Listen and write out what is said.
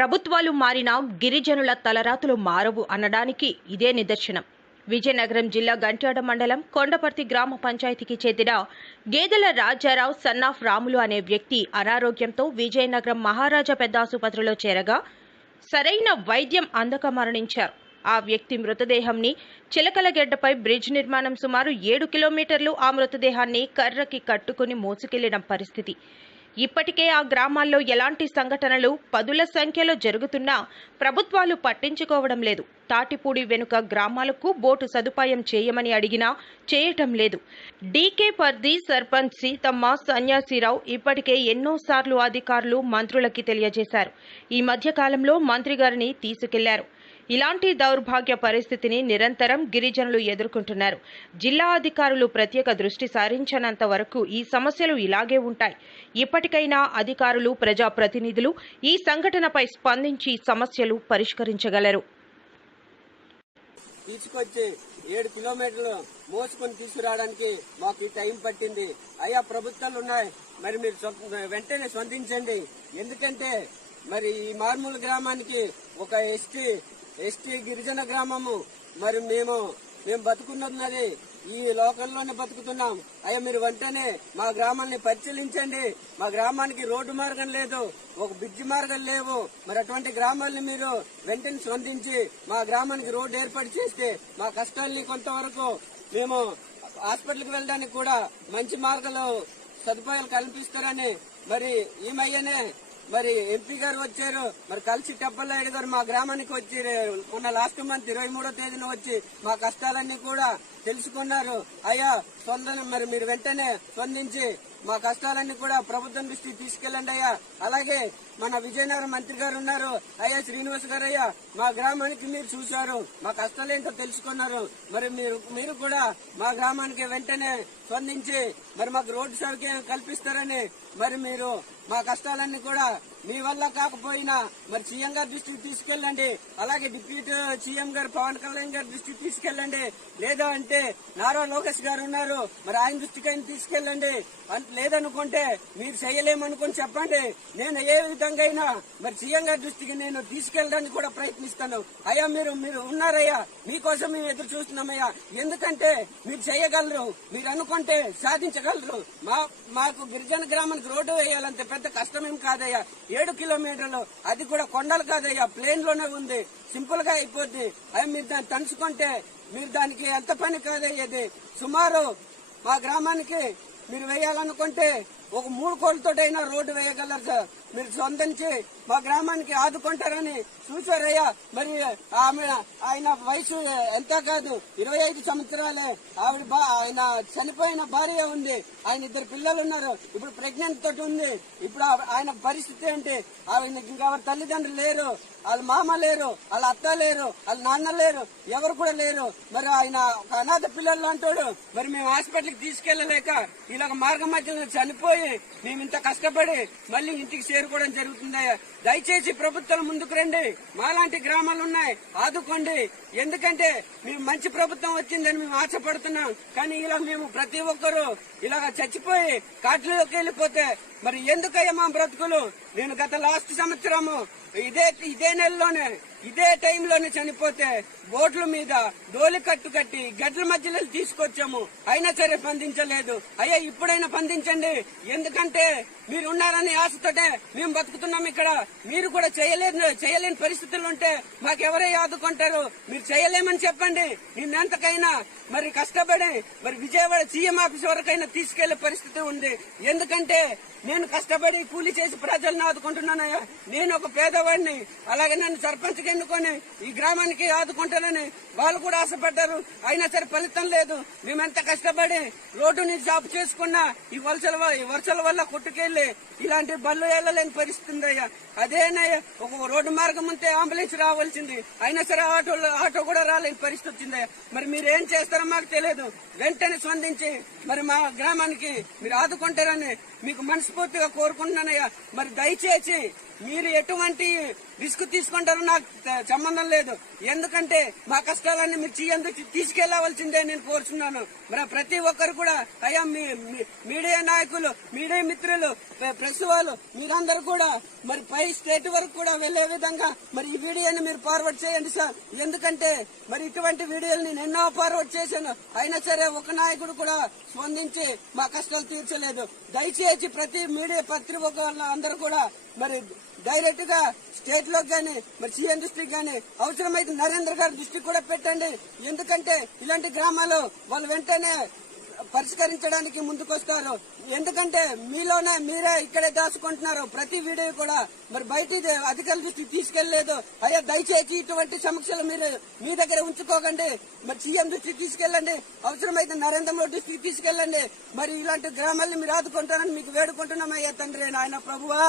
ప్రభుత్వాలు మారినా గిరిజనుల తలరాతులు మారవు అనడానికి ఇదే నిదర్శనం. విజయనగరం జిల్లా గంట్యాడ మండలం కొండపర్తి గ్రామ పంచాయతీకి చెందిన గేదెల రాజారావు సన్నాఫ్ రాములు అనే వ్యక్తి అనారోగ్యంతో విజయనగరం మహారాజా పెద్ద ఆసుపత్రిలో చేరగా సరైన వైద్యం అందక మరణించారు ఆ వ్యక్తి మృతదేహంని చిలకలగెడ్డపై బ్రిడ్జ్ నిర్మాణం సుమారు ఏడు కిలోమీటర్లు ఆ మృతదేహాన్ని కర్రకి కట్టుకుని మోసుకెళ్ళిన పరిస్థితి. ఇప్పటికే ఆ గ్రామాల్లో ఎలాంటి సంఘటనలు పదుల సంఖ్యలో జరుగుతున్నా ప్రభుత్వాలు పట్టించుకోవడం లేదు. తాటిపూడి వెనుక గ్రామాలకు బోటు సదుపాయం చేయమని అడిగినా చేయటం లేదు. డీకే పర్ది సర్పంచ్ సీతమ్మ సన్యాసిరావు ఇప్పటికే ఎన్నోసార్లు అధికారులు మంత్రులకి తెలియజేశారు. ఈ మధ్యకాలంలో మంత్రి గారిని తీసుకెళ్ళారు. ఇలాంటి దౌర్భాగ్య పరిస్థితిని నిరంతరం గిరిజనులు ఎదుర్కొంటున్నారు. జిల్లా అధికారులు ప్రత్యేక దృష్టి సారించనంత వరకు ఈ సమస్యలు ఇలాగే ఉంటాయి. ఇప్పటికైనా అధికారులు ప్రజాప్రతినిధులు ఈ సంఘటనపై స్పందించి సమస్యలు పరిష్కరించగలరు. తీసుకొచ్చి ఏడు కిలోమీటర్లు మోసుకొని తీసుకురావడానికి మాకు ఈ టైం పట్టింది. అయ్యా ప్రభుత్వాలు ఉన్నాయి. మరి మీరు వెంటనే స్పందించండి. ఎందుకంటే మరి ఈ మార్మూల గ్రామానికి ఒక ఎస్టీ ఎస్టీ గిరిజన గ్రామము. మరి మేము మేము బతుకున్నది ఈ లోకల్లోనే బతుకుతున్నాం. అయ్యా మీరు వెంటనే మా గ్రామాన్ని పరిశీలించండి. మా గ్రామానికి రోడ్డు మార్గం లేదు ఒక బ్రిడ్జి మార్గం లేవు. మరి అటువంటి గ్రామాల్ని మీరు వెంటనే స్పందించి మా గ్రామానికి రోడ్డు ఏర్పాటు చేస్తే మా కష్టాల్ని కొంతవరకు మేము హాస్పిటల్కి వెళ్ళడానికి కూడా మంచి మార్గాలు సదుపాయాలు కల్పిస్తారని మరి ఈమయ్యనే మరి ఎంపీ గారు వచ్చారు. మరి కలిసి టెప్పలనాయుడు గారు మా గ్రామానికి వచ్చి మొన్న లాస్ట్ మంత్ ఇరవై మూడో తేదీన వచ్చి మా కష్టాలన్నీ కూడా తెలుసుకున్నారు. అయ్యా స్పందన మరి మీరు వెంటనే స్పందించి మా కష్టాలన్నీ కూడా ప్రభుత్వం దృష్టికి తీసుకెళ్ళండి అయ్యా. అలాగే మన విజయనగరం మంత్రి గారు ఉన్నారు అయ్యా శ్రీనివాస్ గారు అయ్యా. మా గ్రామానికి మీరు చూశారు మా కష్టాలు ఏంటో తెలుసుకున్నారు. మరి మీరు మీరు కూడా మా గ్రామానికి వెంటనే స్పందించి మరి మాకు రోడ్డు సౌకర్యం కల్పిస్తారని మరి మీరు మా కష్టాలన్నీ కూడా మీ వల్ల కాకపోయినా మరి సీఎం గారి దృష్టికి తీసుకెళ్ళండి. అలాగే డిప్యూటీ సీఎం గారు పవన్ కళ్యాణ్ గారి దృష్టికి తీసుకెళ్ళండి. లేదా అంటే నారా లోకేష్ గారు ఉన్నారు మరి ఆయన దృష్టికి తీసుకెళ్ళండి. లేదనుకుంటే మీరు చేయలేమనుకుని చెప్పండి. నేను ఏ విధంగా అయినా మరి సీఎం గారి దృష్టికి నేను తీసుకెళ్ళడానికి కూడా ప్రయత్నిస్తాను. అయ్యా మీరు మీరు ఉన్నారయ్యా. మీకోసం మేము ఎదురు చూస్తున్నామయ్యా. ఎందుకంటే మీరు చేయగలరు మీరు అనుకుంటే సాధించగలరు. మా మాకు గిరిజన గ్రామానికి రోడ్డు వేయాలంటే పెద్ద కష్టమేం కాదయ్యా. ఏడు కిలోమీటర్లు. అది కూడా కొండలు కాదయ్యా. ప్లేన్లోనే ఉంది. సింపుల్గా అయిపోద్ది. అవి మీరు దాన్ని తలుచుకుంటే మీరు దానికి ఎంత పని కాదయ్యేది సుమారు మా గ్రామానికి మీరు వేయాలనుకుంటే ఒక మూడు కోట్లతోటైనా రోడ్డు వేయగలరు సార్. మీరు సొంతించి మా గ్రామానికి ఆదుకుంటారని చూసారయ్యా మరి ఆమె ఆయన వయసు ఎంత కాదు? ఇరవై ఐదు సంవత్సరాలే. ఆవిడ బా- ఆయన చనిపోయిన భార్య ఉంది. ఆయన ఇద్దరు పిల్లలు ఉన్నారు. ఇప్పుడు ప్రెగ్నెంట్ తోటి ఉంది. ఇప్పుడు ఆయన పరిస్థితి ఏంటి? ఆవిడ ఇంకా ఎవరి తల్లిదండ్రులు లేరు. వాళ్ళ మామ లేరు. వాళ్ళ అత్త లేరు. వాళ్ళ నాన్న లేరు. ఎవరు కూడా లేరు. మరి ఆయన ఒక అనాథ పిల్లలు అంటాడు మరి మేము హాస్పిటల్కి తీసుకెళ్ళలేక ఇలా మార్గ మధ్యలో చనిపోయి మేము ఇంత కష్టపడి మళ్ళీ ఇంటికి చేరుకోవడం జరుగుతుందయ్యా దయచేసి ప్రభుత్వం ముందుకు రండి. మాలాంటి గ్రామాలు ఉన్నాయి. ఆదుకోండి. ఎందుకంటే మేము మంచి ప్రభుత్వం వచ్చిందని మేము ఆశపడుతున్నాం. కానీ ఇలా మేము ప్రతి ఒక్కరూ ఇలాగ చచ్చిపోయి కాట్లలోకి వెళ్ళిపోతే మరి ఎందుకయ్యా మా బ్రతుకులు? నేను గత లాస్ట్ సంవత్సరము ఇదే ఇదే నెలలోనే ఇదే టైంలోనే చనిపోతే బోట్ల మీద డోలి కట్టు కట్టి గడ్ల మధ్యలో తీసుకొచ్చాము. అయినా సరే స్పందించలేదు అయ్యా ఇప్పుడైనా స్పందించండి ఎందుకంటే మీరు ఉన్నారని ఆశతోటే మేము బతుకుతున్నాం ఇక్కడ. మీరు కూడా చేయలేదు చేయలేని పరిస్థితులు ఉంటే మాకెవరే ఆదుకుంటారు? మీరు చేయలేమని చెప్పండి. నిన్నెంతకైనా మరి కష్టపడి మరి విజయవాడ సీఎం ఆఫీస్ వరకైనా తీసుకెళ్ళే పరిస్థితి ఉంది. ఎందుకంటే నేను కష్టపడి కూలీ చేసి ప్రజలను ఆదుకుంటున్నానయ్యా. నేను ఒక పేదవాడిని. అలాగే నన్ను సర్పంచ్ ఎన్నుకొని ఈ గ్రామానికి ఆదుకుంటారని వాళ్ళు కూడా ఆశపడ్డారు. అయినా సరే ఫలితం లేదు. మేమెంత కష్టపడి రోడ్డుని జాబ్ చేసుకున్నా ఈ వలసల ఈ వర్షాల వల్ల కొట్టుకెళ్ళి ఇలాంటి బళ్ళు వెళ్ళలేని పరిస్థితి ఉందయ్యా అదేనయ్యా ఒక రోడ్డు మార్గం ఉంటే అంబులెన్స్ రావాల్సింది. అయినా సరే ఆటో ఆటో కూడా రాలేని పరిస్థితి వచ్చిందయ్యా మరి మీరు ఏం చేస్తారో మాకు తెలియదు. వెంటనే స్పందించి మరి మా గ్రామానికి మీరు ఆదుకుంటారని మీకు మనస్ఫూర్తిగా కోరుకుంటున్నానయ్యా. మరి దయచేసి మీరు ఎటువంటి రిస్క్ తీసుకుంటారో నాకు సంబంధం లేదు. ఎందుకంటే మా కష్టాలన్నీ మీరు చెయ్యందు తీసుకెళ్ళవలసిందే నేను కోరుచున్నాను. మరి ప్రతి ఒక్కరు కూడా అయ్యా మీ మీడియా నాయకులు మీడియా మిత్రులు ప్రెస్ వాళ్ళు మీరందరూ కూడా మరి పై స్టేట్ వరకు కూడా వెళ్ళే విధంగా మరి ఈ వీడియోని మీరు ఫార్వర్డ్ చేయండి సార్. ఎందుకంటే మరి ఇటువంటి వీడియోలు నేను ఎన్నో ఫార్వర్డ్ చేశాను. అయినా సరే ఒక నాయకుడు కూడా స్పందించి మా కష్టాలు తీర్చలేదు. దయచేసి ప్రతి మీడియా పత్రిక అందరూ కూడా మరి డైరెక్ట్గా స్టేట్లో గానీ మరి సీఎం డిస్టిక్ గానీ అవసరమైతే నరేంద్ర గారి దృష్టికి కూడా పెట్టండి. ఎందుకంటే ఇలాంటి గ్రామాలు వాళ్ళు వెంటనే పరిష్కరించడానికి ముందుకొస్తారు. ఎందుకంటే మీలోనే మీరే ఇక్కడే దాచుకుంటున్నారు. ప్రతి వీడియో కూడా మరి బయట అధికారుల దృష్టికి తీసుకెళ్ళలేదు అయ్యా దయచేసి ఇటువంటి సమస్యలు మీరు మీ దగ్గర ఉంచుకోకండి. మరి సీఎం దృష్టికి తీసుకెళ్ళండి. అవసరమైతే నరేంద్ర మోడీ దృష్టికి తీసుకెళ్ళండి. మరి ఇలాంటి గ్రామాల్ని మీరు ఆదుకుంటారని మీకు వేడుకుంటున్నాం అయ్యా తండ్రి నాయన ప్రభువా.